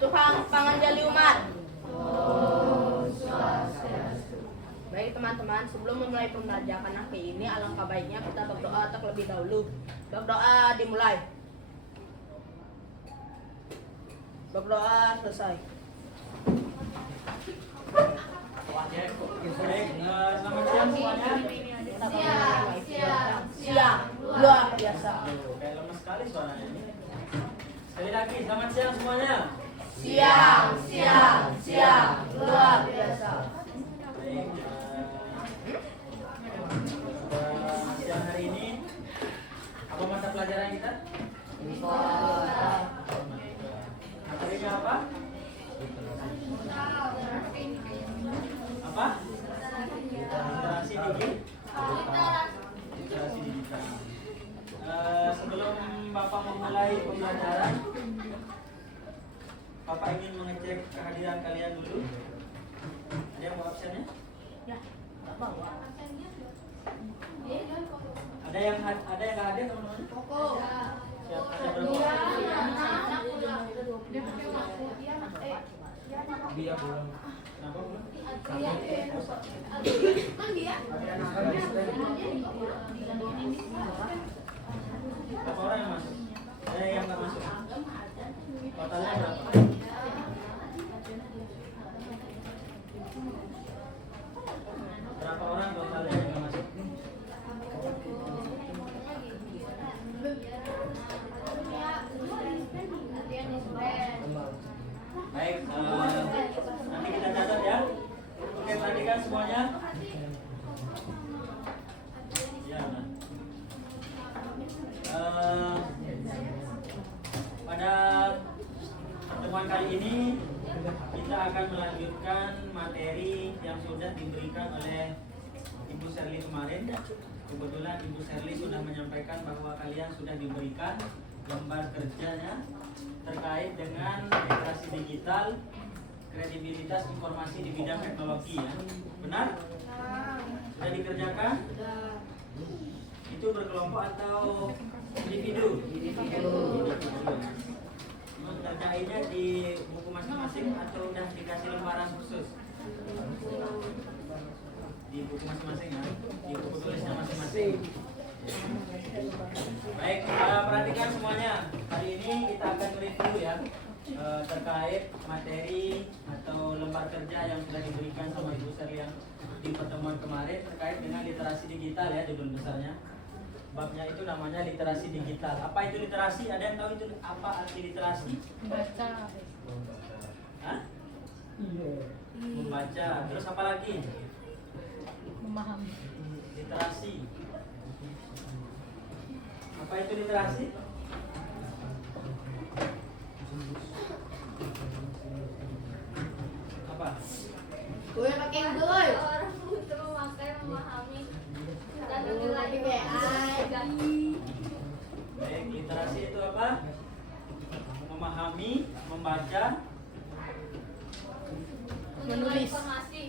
Tuhan panganjali umat. Baik teman-teman, sebelum memulai pembelajaran hari ini, alangkah baiknya kita berdoa terlebih dahulu. Berdoa dimulai. Berdoa selesai. Selamat siang semuanya. Siang, luar biasa. Kayak lemes sekali suaranya ini. Sekali lagi, selamat siang semuanya. Siang, luar biasa. Baik, siang hari ini apa mata pelajaran kita? Materinya apa? Apa? Literasi digital. Sebelum Bapak memulai pembelajaran, Bapak ingin mengecek kehadiran kalian dulu. Ada yang mau absennya? Ya, tak bawa. Ada yang nggak hadir teman-teman? Siapa? Ada berapa? Dia belum. Kenapa belum? Berapa orang yang masuk? Ada yang nggak masuk? Totalnya berapa? Berapa orang totalnya yang nggak masuk? Baik, nanti kita catat ya. Oke, perhatikan semuanya. Ya, nah. Pada pertemuan kali ini kita akan melanjutkan materi yang sudah diberikan oleh Ibu Sherly kemarin. Kebetulan Ibu Sherly sudah menyampaikan bahwa kalian sudah diberikan lembar kerjanya terkait dengan literasi digital, kredibilitas informasi di bidang teknologi ya. Benar? Sudah dikerjakan? Itu berkelompok atau individu? Mengerjainnya di buku masing-masing atau udah dikasih lembaran khusus? Di buku masing-masing ya, di buku tulisnya masing-masing. Baik, perhatikan semuanya. Hari ini kita akan review ya terkait materi atau lembar kerja yang sudah diberikan sama Ibu Sherly yang di pertemuan kemarin terkait dengan literasi digital ya, judul besarnya. Babnya itu namanya literasi digital. Apa itu literasi? Ada yang tahu itu apa arti literasi? Membaca. Hah? Membaca. Terus apa lagi? Memahami. Literasi. Apa itu literasi? Apa? Gue pakai gue. Orang untuk memakai, memahami, dan menilai Baik, literasi itu apa? Memahami, membaca, menilai informasi,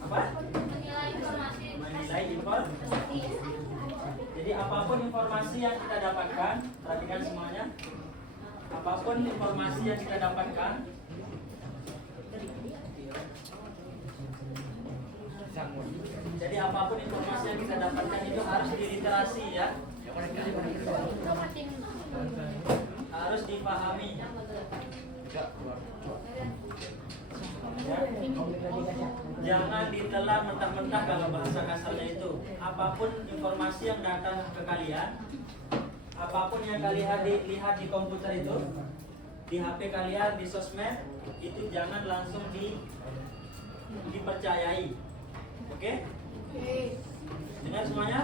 apa? menilai informasi. Menilai informasi. Jadi apapun informasi yang kita dapatkan, perhatikan semuanya. Apapun informasi yang kita dapatkan, jadi apapun informasi yang kita dapatkan itu harus diliterasi ya. Harus dipahami. Ya. Jangan ditelan mentah-mentah kalau bahasa kasarnya itu. Apapun informasi yang datang ke kalian, apapun yang kalian lihat di komputer itu, di HP kalian, di sosmed, itu jangan langsung dipercayai. Oke? Dengar semuanya?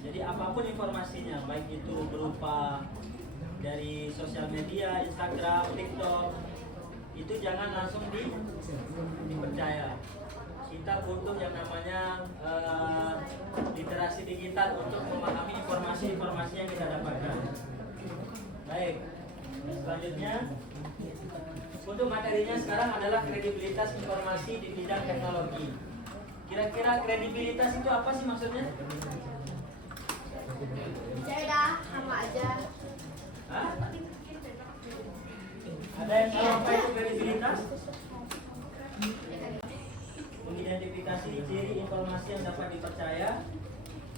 Jadi apapun informasinya, baik itu berupa dari sosial media, Instagram, TikTok, itu jangan langsung dipercaya. Kita butuh yang namanya literasi digital untuk memahami informasi-informasi yang kita dapatkan. Baik, selanjutnya untuk materinya sekarang adalah kredibilitas informasi di bidang teknologi. Kira-kira kredibilitas itu apa sih maksudnya? Saya dah sama aja. Hah? Ada Ada yang tahu apa itu kredibilitas? Mengidentifikasi ciri informasi yang dapat dipercaya.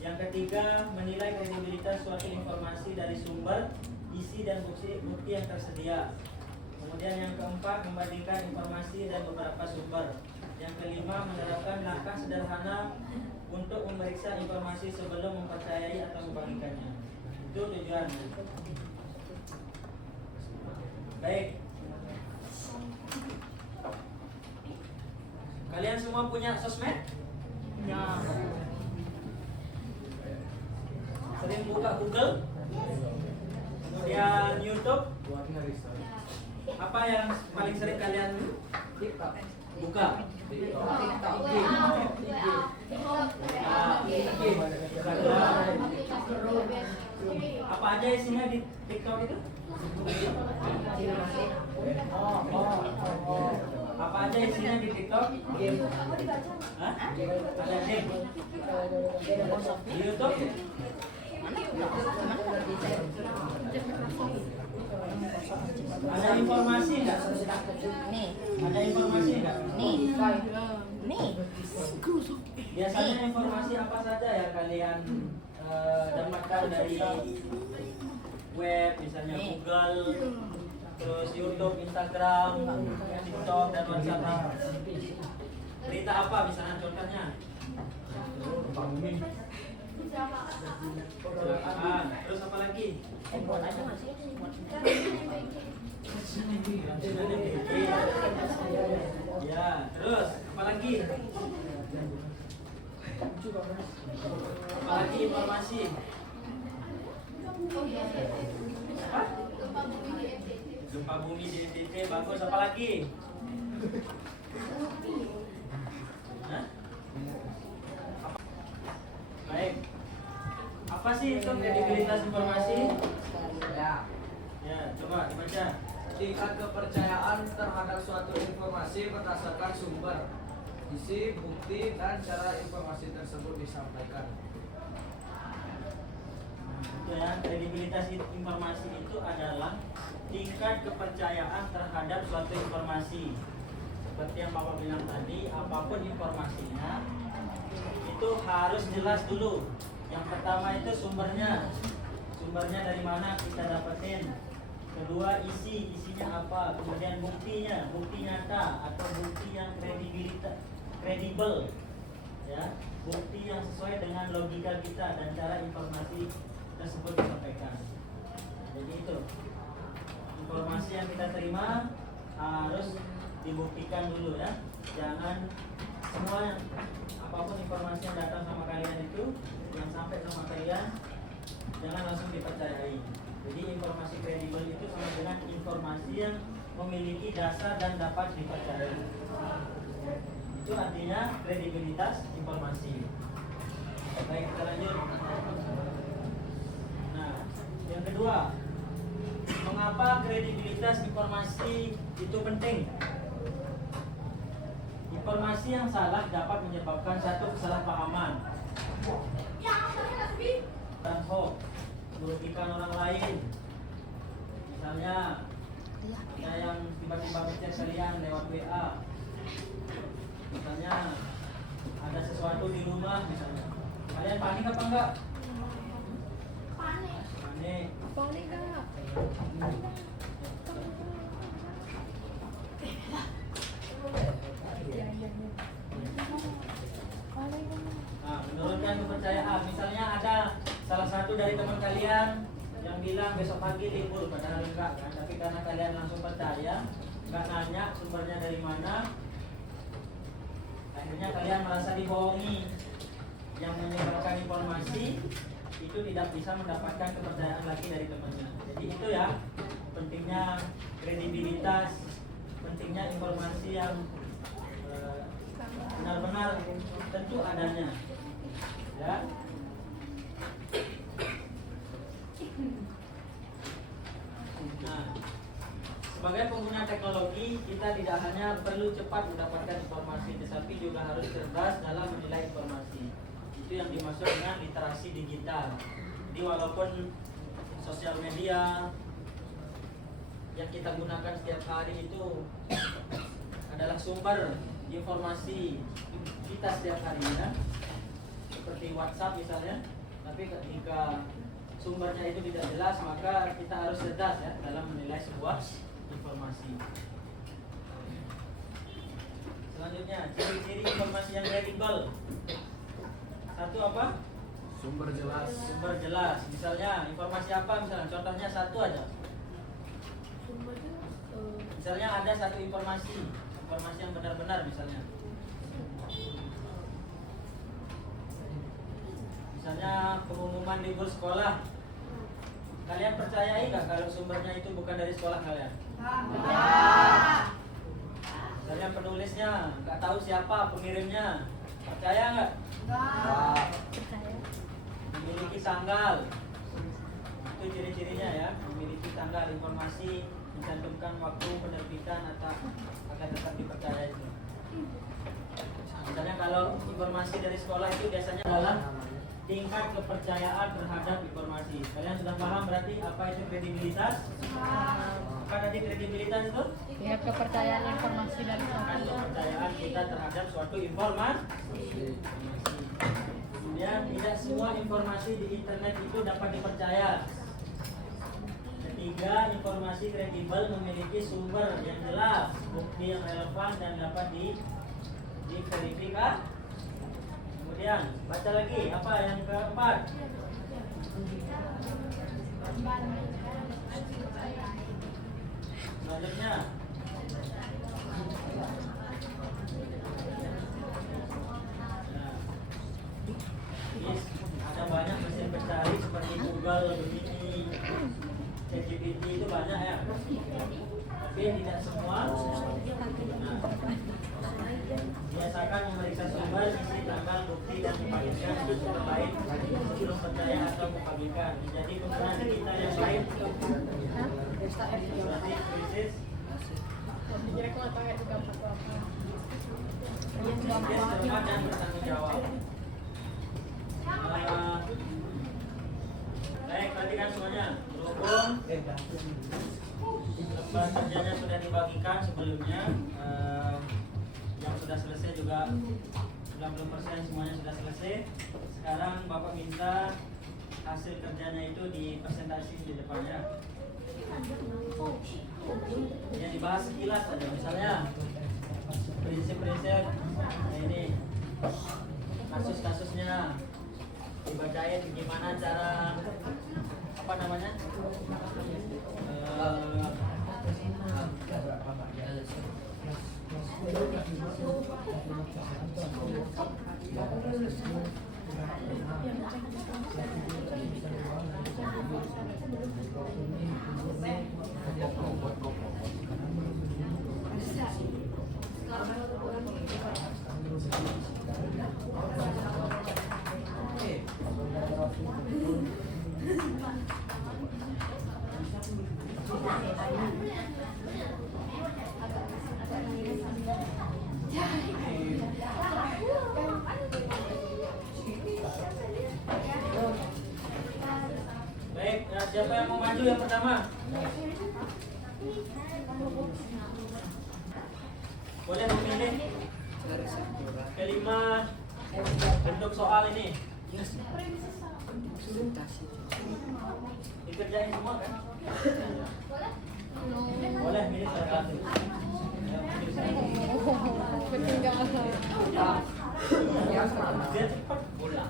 Yang ketiga, menilai kredibilitas suatu informasi dari sumber, isi dan bukti yang tersedia. Kemudian yang keempat, membandingkan informasi dan beberapa sumber. Yang kelima, menerapkan langkah sederhana untuk memeriksa informasi sebelum mempercayai atau membagikannya. Itu tujuannya. Baik. Kalian semua punya sosmed? Ya. Sering buka Google? Kemudian YouTube? Apa yang paling sering kalian buka? Apa aja isinya di TikTok itu? Apa aja isinya di TikTok? Hah? Ada game? Di YouTube? Ada informasi nggak? Nih, Ada informasi nggak? nih, nih. Biasanya informasi apa saja yang kalian dapatkan dari web, misalnya Google, terus YouTube, Instagram, TikTok, dan WhatsApp. Berita apa misalnya contohnya? Terus apa lagi? Buat aja masih. Ya, terus apa lagi? Apa lagi informasi? Apa? Gempa bumi di NTT, bagus. Apa lagi? Hah? Baik. Apa sih itu kredibilitas informasi? Ya, coba dibaca. Tingkat kepercayaan terhadap suatu informasi berdasarkan sumber, isi, bukti, dan cara informasi tersebut disampaikan. Itu ya, kredibilitas informasi itu adalah tingkat kepercayaan terhadap suatu informasi. Seperti yang Bapak bilang tadi, apapun informasinya itu harus jelas dulu. Yang pertama itu sumbernya. Sumbernya dari mana kita dapetin. Kedua, isinya apa. Kemudian buktinya, bukti nyata atau bukti yang kredibel, ya, bukti yang sesuai dengan logika kita dan cara informasi tersebut disampaikan. Jadi itu informasi yang kita terima harus dibuktikan dulu ya. Jangan semua yang apapun informasi yang datang sama kalian itu yang sampai sama kalian jangan langsung dipercayai. Jadi informasi kredibel itu sama dengan informasi yang memiliki dasar dan dapat dipercayai. Itu artinya kredibilitas informasi. Baik, kita lanjut. Nah, yang kedua, mengapa kredibilitas informasi itu penting? Informasi yang salah dapat menyebabkan satu kesalahpahaman dan hoax, merugikan orang lain. Misalnya ada yang tiba-tiba ngechat kalian lewat WA. Misalnya ada sesuatu di rumah misalnya. Kalian panik apa enggak? Panik. Nah, menurunkan kepercayaan. Misalnya ada salah satu dari teman kalian yang bilang besok pagi libur, padahal enggak kan? Tapi karena kalian langsung percaya, enggak nanya sumbernya dari mana, akhirnya kalian merasa dibohongi. Yang menyebarkan informasi itu tidak bisa mendapatkan kepercayaan lagi dari temannya. Jadi itu ya pentingnya kredibilitas, pentingnya informasi yang benar-benar tentu adanya, ya. Nah, sebagai pengguna teknologi, kita tidak hanya perlu cepat mendapatkan informasi, tetapi juga harus cerdas dalam menilai informasi. Itu yang dimaksud dengan literasi digital. Jadi walaupun sosial media yang kita gunakan setiap hari itu adalah sumber informasi kita setiap harinya, seperti WhatsApp misalnya. Tapi ketika sumbernya itu tidak jelas, maka kita harus cerdas ya dalam menilai sebuah informasi. Selanjutnya, ciri-ciri informasi yang kredibel. Satu apa? Sumber jelas. Sumber jelas. Misalnya informasi apa? Misalnya contohnya satu aja. Misalnya ada satu informasi yang benar-benar misalnya. Misalnya pengumuman libur sekolah. Kalian percayai nggak kalau sumbernya itu bukan dari sekolah kalian? Kalian penulisnya nggak tahu siapa pengirimnya, percaya nggak? Percaya. Memiliki tanggal, itu ciri-cirinya ya. Memiliki tanggal, informasi, mencantumkan waktu penerbitan atau akan tetap dipercaya itu. Misalnya kalau informasi dari sekolah itu biasanya adalah tingkat kepercayaan terhadap informasi. Kalian sudah paham berarti apa itu kredibilitas? Apa tadi kredibilitas itu? Ya, kepercayaan informasi dari Tingkat kepercayaan kita terhadap suatu informasi. Kemudian tidak semua informasi di internet itu dapat dipercaya. Ketiga, informasi kredibel memiliki sumber yang jelas, bukti yang relevan dan dapat diverifikasi. Kemudian baca lagi apa yang keempat? Selanjutnya ada banyak mesin pencari seperti Google, Gemini, ChatGPT itu banyak ya. Tapi tidak semua. Biasakan memeriksa sumber, isi, tanggal, bukti dan membagikan dengan baik sebelum percaya atau membagikan. Jadi penggunaan kita yang baik berarti krisis. Dia cermat dan bertanggung jawab. Baik, perhatikan semuanya. Berhubung lembar kerjanya sudah dibagikan sebelumnya, yang sudah selesai juga 90% semuanya sudah selesai. Sekarang Bapak minta hasil kerjanya itu dipresentasi di depannya. Yang dibahas sekilas saja, misalnya prinsip-prinsip ini, kasus-kasusnya dibacain gimana cara apa namanya baik, siapa yang mau maju yang pertama? Boleh memilih kelima bentuk soal ini. Dikerjain semua kan? Boleh milih salah satu. Dia cepat bola.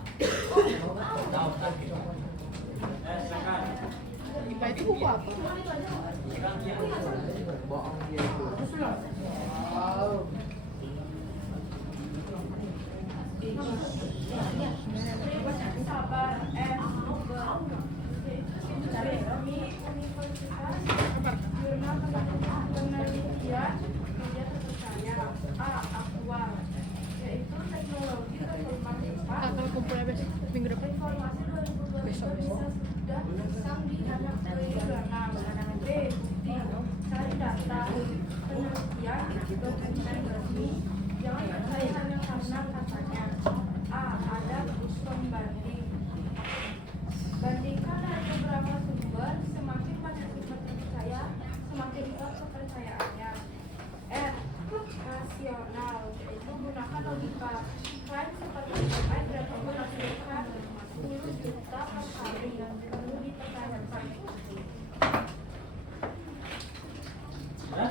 Tahu sakit. Silakan. IPA itu buku apa? Bohong dia itu. Kakak kumpulnya besok minggu depan. Besok. Cari data, penelitian, dokumen resmi. Jangan percaya hanya karena katanya. A. Ada pembanding. Bandingkan dari beberapa sumber, semakin banyak sumber terpercaya, semakin kepercayaannya. Rasional, yaitu gunakan logika. Klaim seperti AI dapat menghasilkan 10 juta per hari yang perlu ditekankan. Sudah?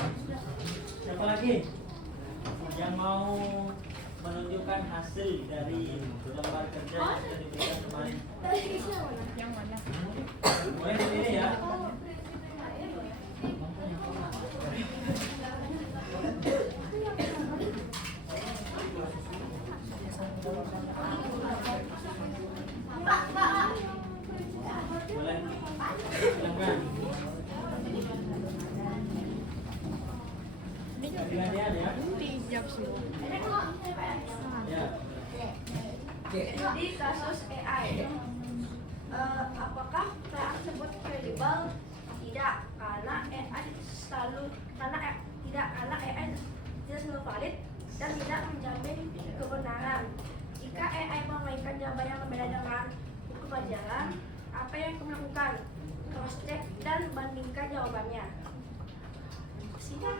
Siapa lagi yang mau menunjukkan hasil dari lembar kerja yang sudah diberikan kemarin? Yang mana? Boleh sendiri ya. Boleh. Silakan. Gantian ya. Dijawab semua. Ya. Jadi kasus AI, apakah klaim tersebut kredibel? Tidak, karena AI tidak selalu valid dan tidak menjamin kebenaran. Jika AI memainkan jawaban yang berbeda dengan buku pelajaran, apa yang kamu lakukan? Cross check dan bandingkan jawabannya. Siap.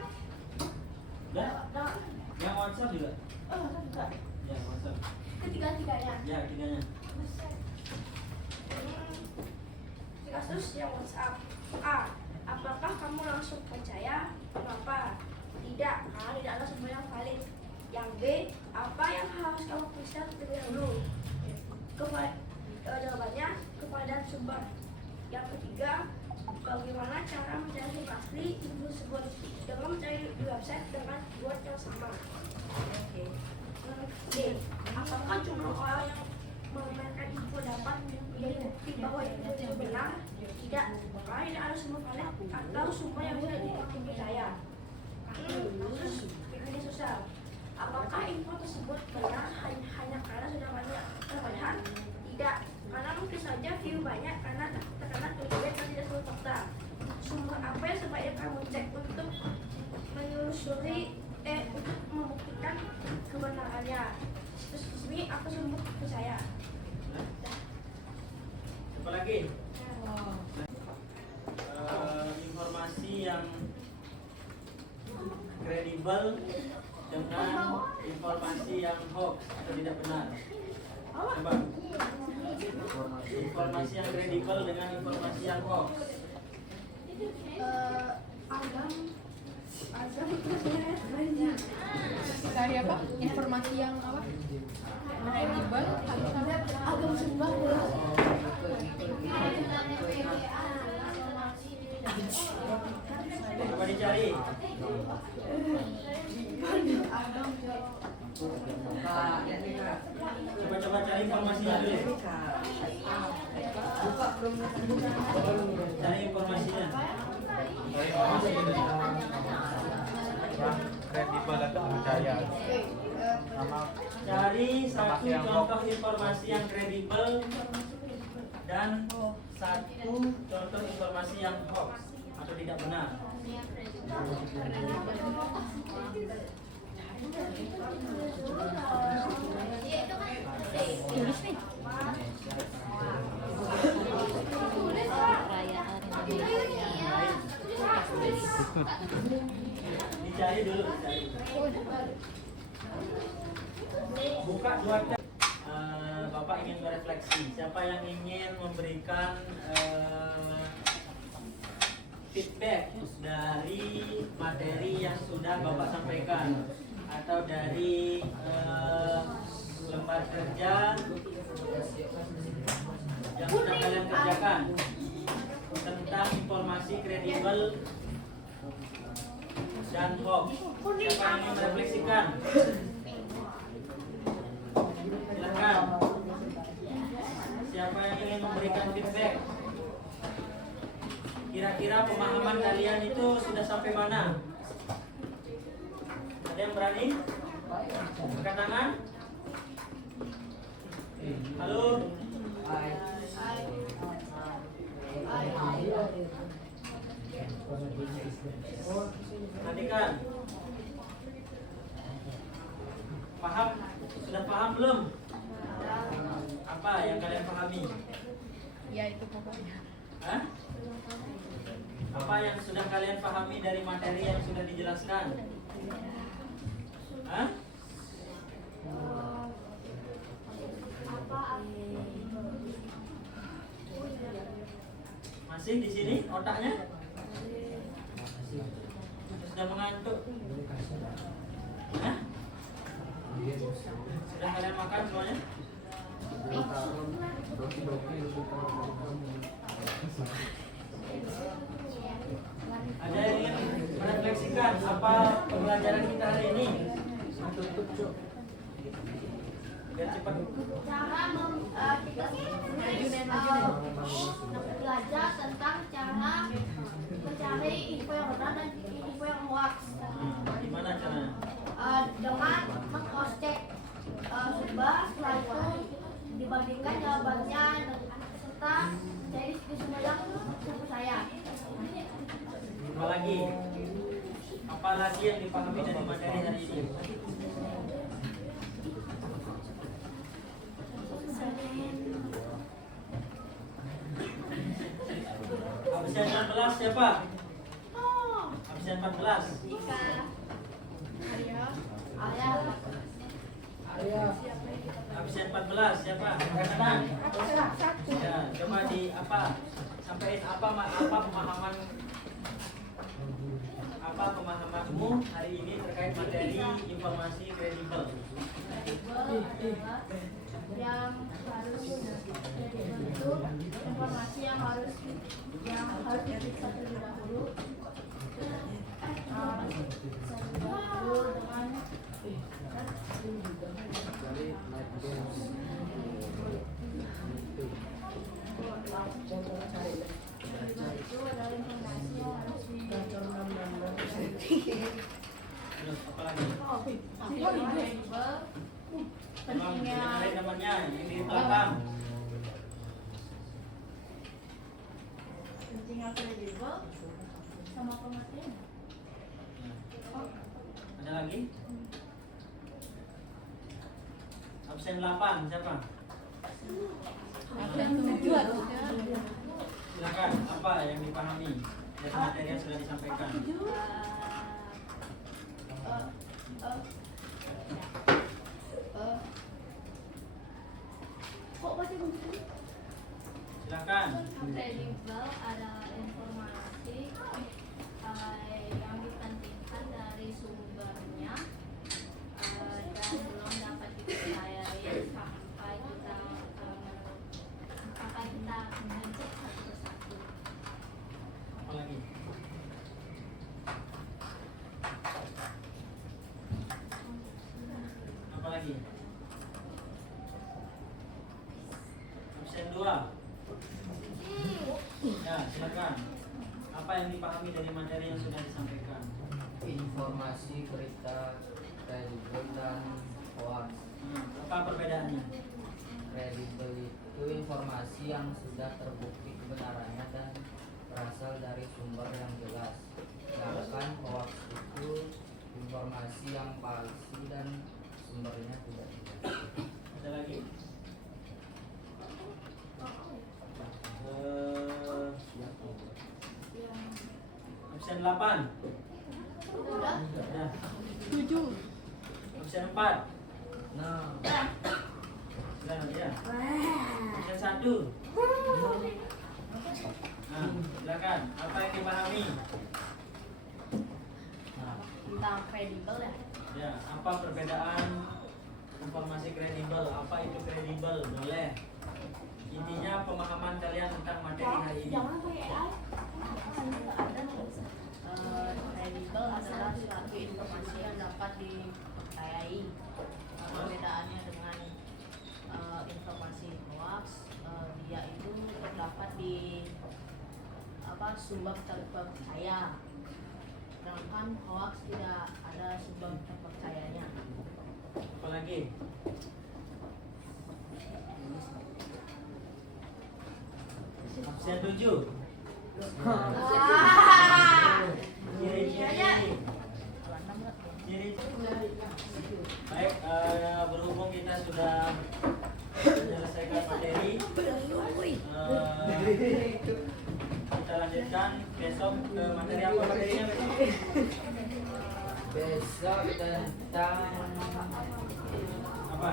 Udah? Yang WhatsApp juga? Ya, WhatsApp. Ketiga-tiganya. Ya, tiganya. Kasus yang WhatsApp. A. Apakah kamu langsung percaya? Kenapa? Tidak, karena tidak ada sumber yang valid. Yang B. Apa yang harus kamu periksa terlebih dahulu? Jawabannya kepada sumber. Yang ketiga, bagaimana cara mencari sumber asli info tersebut? Dengan mencari di website dengan keyword yang sama. Oke. D. Apakah jumlah orang yang memainkan info dapat menjadi bukti bahwa info itu benar? Tidak, karena tidak ada sumber valid atau sumber yang bisa dipercaya. Kasus media sosial. Apakah info tersebut benar hanya karena sudah banyak terlihat? Tidak, karena mungkin saja view banyak karena tekanan clickbait dan tidak selalu fakta. Sumber apa yang sebaiknya kamu cek untuk menelusuri untuk membuktikan kebenarannya? Situs resmi apa sumber percaya? Apa lagi? Informasi yang kredibel dengan informasi yang hoax atau tidak benar. Coba. Informasi yang kredibel dengan informasi yang hoax. Dari apa? Informasi yang apa? Kredibel. Agam sembah. Coba dicari. Coba cari informasinya dulu. Cari informasinya. Kredibel dan terpercaya. Cari satu contoh informasi yang kredibel dan satu contoh informasi yang hoax atau tidak benar. Tulis nih. Dicari dulu, dicari. Buka dua tab. Bapak ingin berefleksi. Siapa yang ingin memberikan feedback dari materi yang sudah Bapak sampaikan atau dari lembar kerja yang sudah kalian kerjakan tentang informasi kredibel dan hoax? Siapa yang ingin merefleksikan? Silakan. Siapa yang ingin memberikan feedback? Kira-kira pemahaman kalian itu sudah sampai mana? Ada yang berani? Angkat tangan. Halo. Perhatikan. Paham? Sudah paham belum? Apa yang kalian pahami? Ya itu pokoknya. Hah? Apa yang sudah kalian pahami dari materi yang sudah dijelaskan? Hah? Masih di sini otaknya? Sudah mengantuk? Hah? Sudah kalian makan semuanya? Ada yang ingin merefleksikan apa pembelajaran kita hari ini? Biar cepat. Cara kita belajar tentang cara mencari info yang benar dan info yang hoax. Gimana caranya? Dengan meng-cross check sumber, setelah itu dibandingkan jawabannya serta dari sumber yang terpercaya. Apa lagi? Apa lagi yang dipahami dari materi hari ini? Absen 14 siapa? Absen 14. Absen 14 siapa? Angkat tangan. Ya, coba di apa? Sampaikan apa pemahamanmu hari ini terkait materi informasi kredibel? Yang harus itu informasi yang harus diperiksa terlebih dahulu itu adalah informasi yang harus Terus apa lagi? Emang dengerin namanya yang di belakang. pentingnya kredibel sama pengertian. Ada lagi? Absen 8 siapa? Silakan, apa yang dipahami dari materi yang sudah disampaikan? Silakan. Kredibel adalah informasi yang dipentingkan dari sumbernya dan belum dapat dipercayai sampai kita mengecek satu persatu. Apa lagi? Apa lagi? Absen 2. Ya, silakan. Apa yang dipahami dari materi yang sudah disampaikan? Informasi berita kredibel dan hoax. Apa perbedaannya? Kredibel itu informasi yang sudah terbukti kebenarannya dan berasal dari sumber yang jelas. Sedangkan hoax itu informasi yang palsu dan sumbernya tidak jelas. Ada lagi? Absen 8. Sudah? Ya. 7. Absen 4. Nah, Silakan ya. Absen 1. Nah, silakan. Apa yang dipahami? Nah, Tentang kredibel ya. ya, apa perbedaan informasi kredibel? Apa itu kredibel? Boleh. Intinya pemahaman kalian tentang materi hari ini. Kredibel adalah suatu informasi yang dapat dipercayai. Perbedaannya dengan informasi hoax, dia itu terdapat di sumber terpercaya. Sedangkan hoax tidak ada sumber terpercayanya. Apalagi? Absen 7. Ciri-ciri. Baik, berhubung kita sudah menyelesaikan materi, kita lanjutkan besok Besok tentang Apa?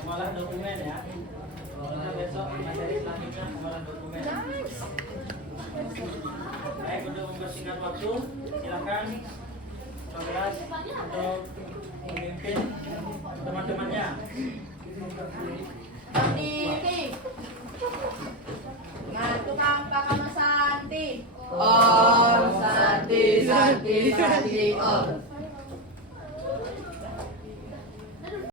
Mengolah dokumen ya. Kita besok materi selanjutnya mengolah dokumen. Baik, untuk mempersingkat waktu, silakan kelas untuk memimpin teman-temannya. Titi. Ngantuk apa kamu Santi? Om Santi Santi Santi Om.